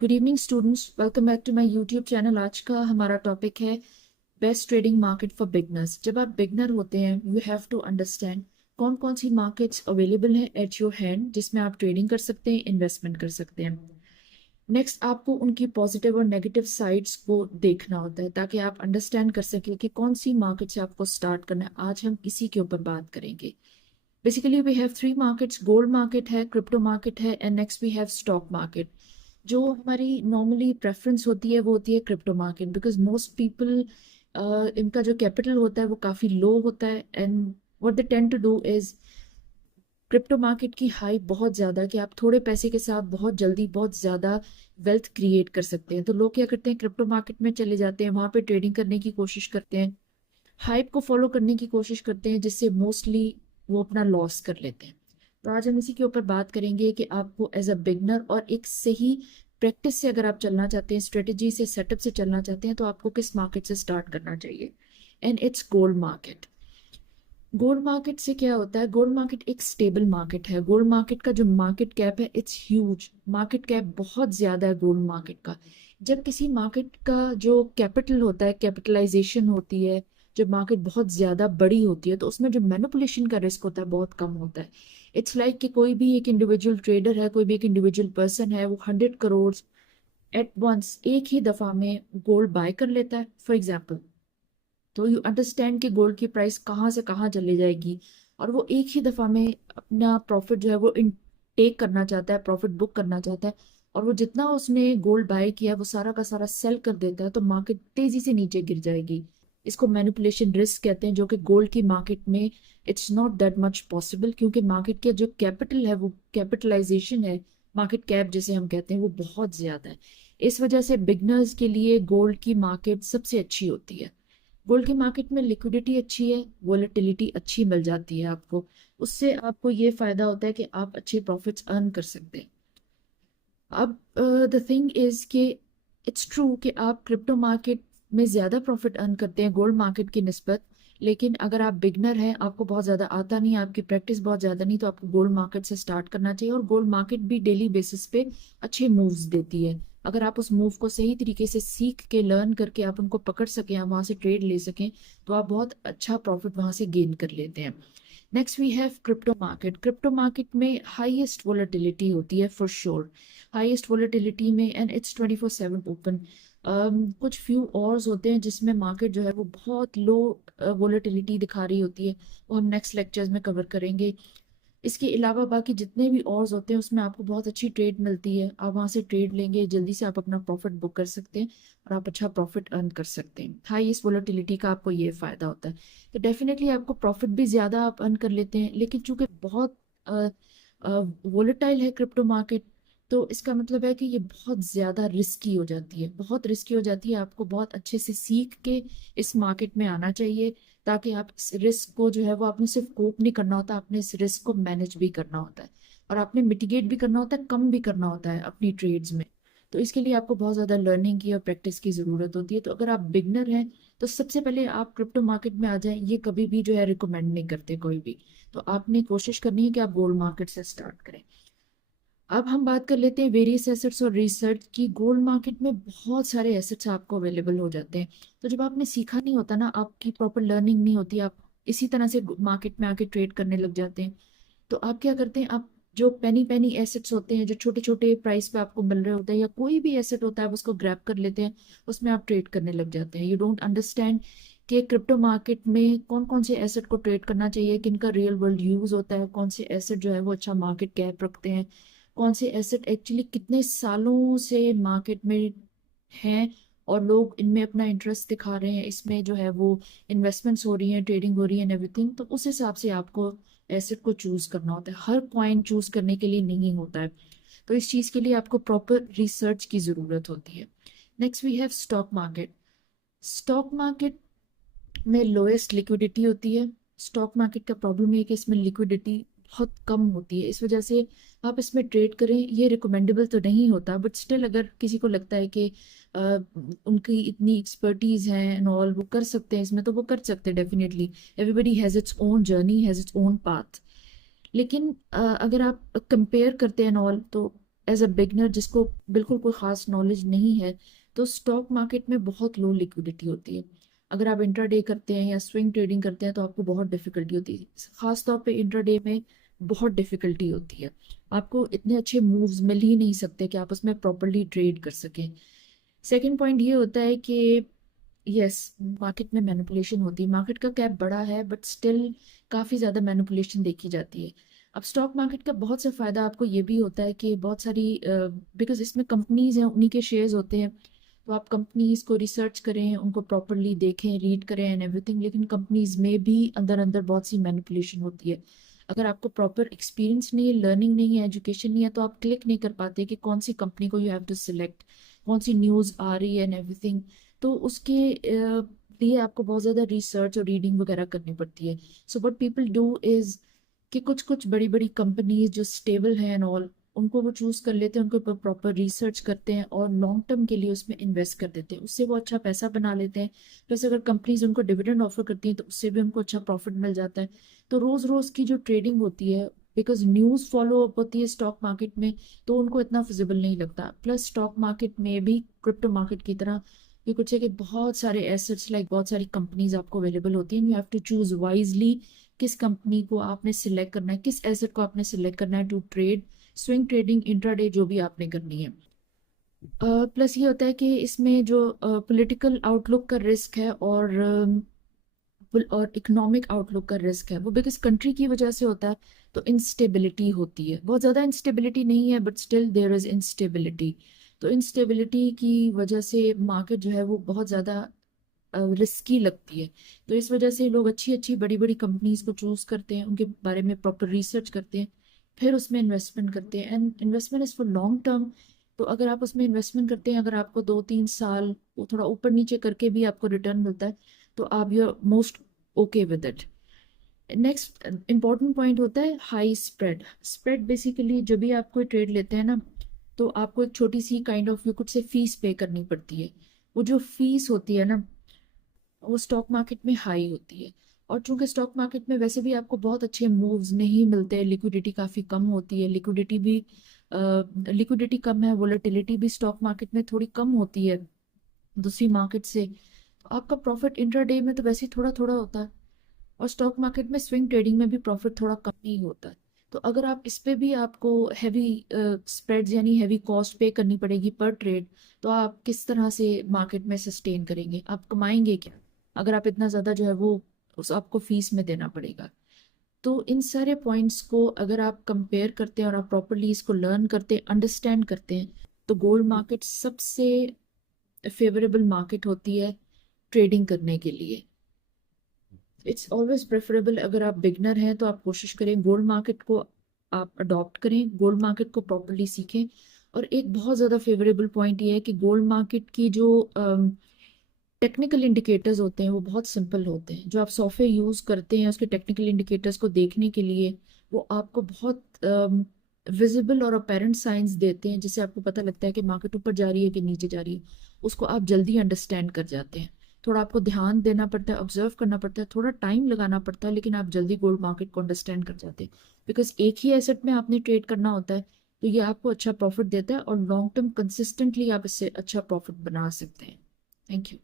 Good evening students, welcome back to my YouTube channel. आज का हमारा टॉपिक है best trading market for beginners. जब आप बिगनर होते हैं यू हैव टू अंडरस्टैंड कौन कौन सी मार्केट्स अवेलेबल हैं एट योर हैंड जिसमें आप ट्रेडिंग कर सकते हैं, इन्वेस्टमेंट कर सकते हैं। नेक्स्ट, आपको उनकी पॉजिटिव और नेगेटिव साइड्स को देखना होता है ताकि आप अंडरस्टैंड कर सकें कि कौन सी मार्केट से आपको स्टार्ट करना है। आज हम इसी के ऊपर बात करेंगे। Basically we have three markets, gold market है, क्रिप्टो मार्केट है and next we have stock market. जो हमारी नॉर्मली प्रेफरेंस होती है वो होती है crypto market, because most people इनका जो कैपिटल होता है वो काफ़ी लो होता है and what they tend to do is crypto market की हाइप बहुत ज़्यादा कि आप थोड़े पैसे के साथ बहुत जल्दी बहुत ज़्यादा वेल्थ क्रिएट कर सकते हैं। तो लोग क्या करते हैं, क्रिप्टो मार्केट में चले जाते हैं, वहाँ पे ट्रेडिंग करने की कोशिश करते हैं, हाइप को फॉलो करने की कोशिश करते हैं, जिससे मोस्टली वो अपना लॉस कर लेते हैं। तो आज हम इसी के ऊपर बात करेंगे कि आपको एज अ बिगनर और एक सही प्रैक्टिस से अगर आप चलना चाहते हैं, स्ट्रेटजी से, सेटअप से चलना चाहते हैं, तो आपको किस मार्केट से स्टार्ट करना चाहिए। And it's gold market. Gold market से क्या होता है, गोल्ड मार्केट एक स्टेबल मार्केट है। गोल्ड मार्केट का जो मार्केट कैप है इट्स ह्यूज, मार्केट कैप बहुत ज्यादा है गोल्ड मार्केट का। जब किसी मार्केट का जो कैपिटल होता है, कैपिटलाइजेशन होती है, जब मार्केट बहुत ज्यादा बड़ी होती है तो उसमें जो मैनिपुलेशन का रिस्क होता है बहुत कम होता है। इट्स लाइक कि कोई भी एक इंडिविजुअल ट्रेडर है, कोई भी एक इंडिविजुअल पर्सन है, वो 100 करोड़ एट वंस एक ही दफा में गोल्ड बाय कर लेता है फॉर एग्जाम्पल। तो यू अंडरस्टैंड कि गोल्ड की प्राइस कहाँ से कहाँ चली जाएगी, और वो एक ही दफा में अपना प्रॉफिट जो है वो टेक करना चाहता है, प्रॉफिट बुक करना चाहता है, और वो जितना उसने गोल्ड बाय किया वो सारा का सारा सेल कर देता है, तो मार्केट तेजी से नीचे गिर जाएगी। इसको मैनिपुलेशन रिस्क कहते हैं, जो कि गोल्ड की मार्केट में it's not that much possible, क्योंकि मार्केट के जो कैपिटल है, वो कैपिटलाइजेशन है, मार्केट कैप जिसे हम कहते हैं, वो बहुत ज्यादा है। इस वजह से बिगनर्स के लिए गोल्ड की मार्केट सबसे अच्छी होती है। गोल्ड की मार्केट में लिक्विडिटी अच्छी है, वोलेटिलिटी अच्छी मिल जाती है आपको। उससे आपको ये फायदा होता है कि आप अच्छे प्रॉफिट्स अर्न कर सकते हैं। अब द थिंग इज कि इट्स ट्रू कि आप क्रिप्टो मार्केट में ज़्यादा प्रॉफिट अर्न करते हैं गोल्ड मार्केट की निस्बत। लेकिन अगर आप बिगनर हैं, आपको बहुत ज़्यादा आता नहीं, आपकी प्रैक्टिस बहुत ज़्यादा नहीं, तो आपको गोल्ड मार्केट से स्टार्ट करना चाहिए। और गोल्ड मार्केट भी डेली बेसिस पे अच्छे मूव्स देती है। अगर आप उस मूव को सही तरीके से सीख के, लर्न करके आप उनको पकड़ सकें, आप वहाँ से ट्रेड ले सकें, तो आप बहुत अच्छा प्रॉफिट वहाँ से गेन कर लेते हैं। Next we have crypto market. Crypto market में हाईएस्ट वोलेटिलिटी होती है फॉर श्योर, हाईएस्ट वोलेटिलिटी में, एंड इट्स 24/7 ओपन। कुछ फ्यू ऑर्स होते हैं जिसमें मार्केट जो है वो बहुत लो वोलेटिलिटी दिखा रही होती है, वो हम नेक्स्ट लेक्चर्स में कवर करेंगे। इसके अलावा बाकी जितने भी ऑर्स होते हैं उसमें आपको बहुत अच्छी ट्रेड मिलती है, आप वहां से ट्रेड लेंगे, जल्दी से आप अपना प्रॉफिट बुक कर सकते हैं और आप अच्छा प्रॉफिट अर्न कर सकते हैं। हाईएस्ट वोलेटिलिटी का आपको ये फायदा होता है। तो डेफिनेटली आपको प्रॉफिट भी ज्यादा आप अर्न कर लेते हैं, लेकिन चूंकि बहुत वोलेटाइल है क्रिप्टो मार्केट, तो इसका मतलब है कि ये बहुत ज्यादा रिस्की हो जाती है, बहुत रिस्की हो जाती है। आपको बहुत अच्छे से सीख के इस मार्केट में आना चाहिए, ताकि आप इस रिस्क को जो है वो आपने सिर्फ कोप नहीं करना होता, आपने इस रिस्क को मैनेज भी करना होता है, और आपने मिटिगेट भी करना होता है, कम भी करना होता है अपनी ट्रेड्स में। तो इसके लिए आपको बहुत ज़्यादा लर्निंग की और प्रैक्टिस की ज़रूरत होती है। तो अगर आप बिगनर हैं तो सबसे पहले आप क्रिप्टो मार्केट में आ जाएं, ये कभी भी जो है रिकमेंड नहीं करते कोई भी। तो आपने कोशिश करनी है कि आप गोल्ड मार्केट से स्टार्ट करें। अब हम बात कर लेते हैं वेरियस एसेट्स और रिसर्च की। गोल्ड मार्केट में बहुत सारे एसेट्स आपको अवेलेबल हो जाते हैं। तो जब आपने सीखा नहीं होता ना, आपकी प्रॉपर लर्निंग नहीं होती, आप इसी तरह से मार्केट में आके ट्रेड करने लग जाते हैं। तो आप क्या करते हैं, आप जो पेनी पेनी एसेट्स होते हैं, जो छोटे छोटे प्राइस पे आपको मिल रहे होते हैं, या कोई भी एसेट होता है, आप उसको ग्रैब कर लेते हैं, उसमें आप ट्रेड करने लग जाते हैं। यू डोंट अंडरस्टैंड कि क्रिप्टो मार्केट में कौन कौन से एसेट को ट्रेड करना चाहिए, किनका रियल वर्ल्ड यूज होता है, कौन से एसेट जो है वो अच्छा मार्केट कैप रखते हैं, कौन से एसेट एक्चुअली कितने सालों से मार्केट में हैं और लोग इनमें अपना इंटरेस्ट दिखा रहे हैं, इसमें जो है वो इन्वेस्टमेंट्स हो रही हैं, ट्रेडिंग हो रही है, एवरीथिंग। तो उस हिसाब से आपको एसेट को चूज करना होता है, हर कॉइन चूज करने के लिए नहीं होता है। तो इस चीज के लिए आपको प्रॉपर रिसर्च की जरूरत होती है। Next we have stock market. Stock market में लोएस्ट लिक्विडिटी होती है। स्टॉक मार्केट का प्रॉब्लम है कि इसमें लिक्विडिटी बहुत कम होती है, इस वजह से आप इसमें ट्रेड करें ये रिकमेंडेबल तो नहीं होता, बट स्टिल अगर किसी को लगता है कि उनकी इतनी एक्सपर्टीज है एंड ऑल, वो कर सकते हैं इसमें, तो वो कर सकते हैं definitely. Everybody has its own journey, has its own path. लेकिन अगर आप कंपेयर करते हैं एंड ऑल, तो एज अ बिगनर जिसको बिल्कुल कोई ख़ास नॉलेज नहीं है, तो स्टॉक मार्केट में बहुत लो लिक्विडिटी होती है। अगर आप इंट्राडे करते हैं या स्विंग ट्रेडिंग करते हैं तो आपको बहुत डिफिकल्टी होती है, ख़ास तौर पे इंट्राडे में बहुत डिफिकल्टी होती है। आपको इतने अच्छे मूव्स मिल ही नहीं सकते कि आप उसमें प्रॉपरली ट्रेड कर सकें। सेकेंड पॉइंट ये होता है कि यस, मार्केट में मैनिपुलेशन होती है। मार्केट का कैप बड़ा है बट स्टिल काफ़ी ज़्यादा मैनिपुलेशन देखी जाती है। अब स्टॉक मार्केट का बहुत सा फ़ायदा आपको ये भी होता है कि बहुत सारी बिकॉज इसमें कंपनीज हैं, उन्हीं के शेयर्स होते हैं, तो आप कंपनीज को रिसर्च करें, उनको प्रॉपरली देखें, रीड करें एंड एवरीथिंग। लेकिन कंपनीज में भी अंदर अंदर बहुत सी मैनिपुलेशन होती है। अगर आपको प्रॉपर एक्सपीरियंस नहीं है, लर्निंग नहीं है, एजुकेशन नहीं है, तो आप क्लिक नहीं कर पाते कि कौन सी कंपनी को यू हैव टू सिलेक्ट, कौन सी न्यूज़ आ रही है एंड एवरीथिंग। तो उसके लिए आपको बहुत ज़्यादा रिसर्च और रीडिंग वगैरह करनी पड़ती है। So what people do is कि कुछ कुछ बड़ी बड़ी कंपनीज जो स्टेबल हैं एंड ऑल, उनको वो चूज़ कर लेते हैं, उनके ऊपर प्रॉपर रिसर्च करते हैं और लॉन्ग टर्म के लिए उसमें इन्वेस्ट कर देते हैं। उससे वो अच्छा पैसा बना लेते हैं। प्लस अगर कंपनीज उनको डिविडेंड ऑफर करती हैं तो उससे भी उनको अच्छा प्रॉफिट मिल जाता है। तो रोज़ रोज़ की जो ट्रेडिंग होती है, बिकॉज न्यूज़ फॉलो अप होती है स्टॉक मार्केट में, तो उनको इतना फिजिबल नहीं लगता। प्लस स्टॉक मार्केट में भी क्रिप्टो मार्केट की तरह ये कुछ है कि बहुत सारे एसेट्स लाइक बहुत सारी कंपनीज आपको अवेलेबल होती हैं। You have to choose wisely किस कंपनी को आपने सिलेक्ट करना है, किस एसेट को आपने सिलेक्ट करना है to trade, swing trading, intraday, जो भी आपने करनी है। प्लस ये होता है कि इसमें जो पॉलिटिकल आउटलुक का रिस्क है और इकोनॉमिक आउटलुक का रिस्क है, वो बिकॉज कंट्री की वजह से होता है, तो इंस्टेबिलिटी होती है। बहुत ज़्यादा इंस्टेबिलिटी नहीं है but still there is instability. तो इंस्टेबिलिटी की वजह से मार्केट जो है वो बहुत ज़्यादा रिस्की लगती है। तो इस वजह से लोग अच्छी अच्छी बड़ी बड़ी कंपनीज को चूज करते हैं, उनके बारे में प्रॉपर रिसर्च करते हैं, फिर उसमें इन्वेस्टमेंट करते हैं। And investment is for long term. तो अगर आप उसमें इन्वेस्टमेंट करते हैं, अगर आपको 2-3 साल वो थोड़ा ऊपर नीचे करके भी आपको रिटर्न मिलता है, तो आप you are most okay with it. Next important point होता है हाई स्प्रेड। स्प्रेड बेसिकली जब भी आप कोई ट्रेड लेते हैं ना, तो आपको एक छोटी सी काइंड ऑफ यू कुछ से फीस पे करनी पड़ती है। वो जो फीस होती है ना, वो स्टॉक मार्केट में हाई होती है। और चूंकि स्टॉक मार्केट में वैसे भी आपको बहुत अच्छे मूव्स नहीं मिलते, लिक्विडिटी काफ़ी कम होती है, लिक्विडिटी कम है, वोलेटिलिटी भी स्टॉक मार्केट में थोड़ी कम होती है दूसरी मार्केट से, तो आपका प्रॉफिट इंट्राडे में तो वैसे ही थोड़ा थोड़ा होता है, और स्टॉक मार्केट में स्विंग ट्रेडिंग में भी प्रॉफिट थोड़ा कम ही होता है। तो अगर आप इस पे भी आपको हैवी स्प्रेड्स यानी हैवी कॉस्ट पे करनी पड़ेगी पर ट्रेड, तो आप किस तरह से मार्केट में सस्टेन करेंगे, आप कमाएंगे क्या अगर आप इतना ज़्यादा जो है वो उस आपको फीस में देना पड़ेगा। तो इन सारे पॉइंट्स को अगर आप कंपेयर करते हैं और आप प्रॉपरली इसको लर्न करते हैं, अंडरस्टैंड करते हैं, तो गोल्ड मार्केट सबसे फेवरेबल मार्केट होती है ट्रेडिंग करने के लिए। इट्स ऑलवेज प्रेफरेबल, अगर आप बिगनर हैं तो आप कोशिश करें गोल्ड मार्केट को आप अडॉप्ट करें, गोल्ड मार्केट को प्रॉपरली सीखें। और एक बहुत ज़्यादा फेवरेबल पॉइंट ये है कि गोल्ड मार्केट की जो टेक्निकल इंडिकेटर्स होते हैं वो बहुत सिंपल होते हैं। जो आप सॉफ्टवेयर यूज़ करते हैं उसके टेक्निकल इंडिकेटर्स को देखने के लिए, वो आपको बहुत विजिबल और अपेरेंट साइंस देते हैं, जिससे आपको पता लगता है कि मार्केट ऊपर जा रही है कि नीचे जा रही है। उसको आप जल्दी अंडरस्टैंड कर जाते हैं। थोड़ा आपको ध्यान देना पड़ता है, ऑब्जर्व करना पड़ता है, थोड़ा टाइम लगाना पड़ता है, लेकिन आप जल्दी गोल्ड मार्केट को अंडरस्टैंड कर जाते हैं। बिकॉज एक ही एसेट में आपने ट्रेड करना होता है, तो ये आपको अच्छा प्रॉफिट देता है और लॉन्ग टर्म कंसिस्टेंटली आप इससे अच्छा प्रॉफिट बना सकते हैं। Thank you.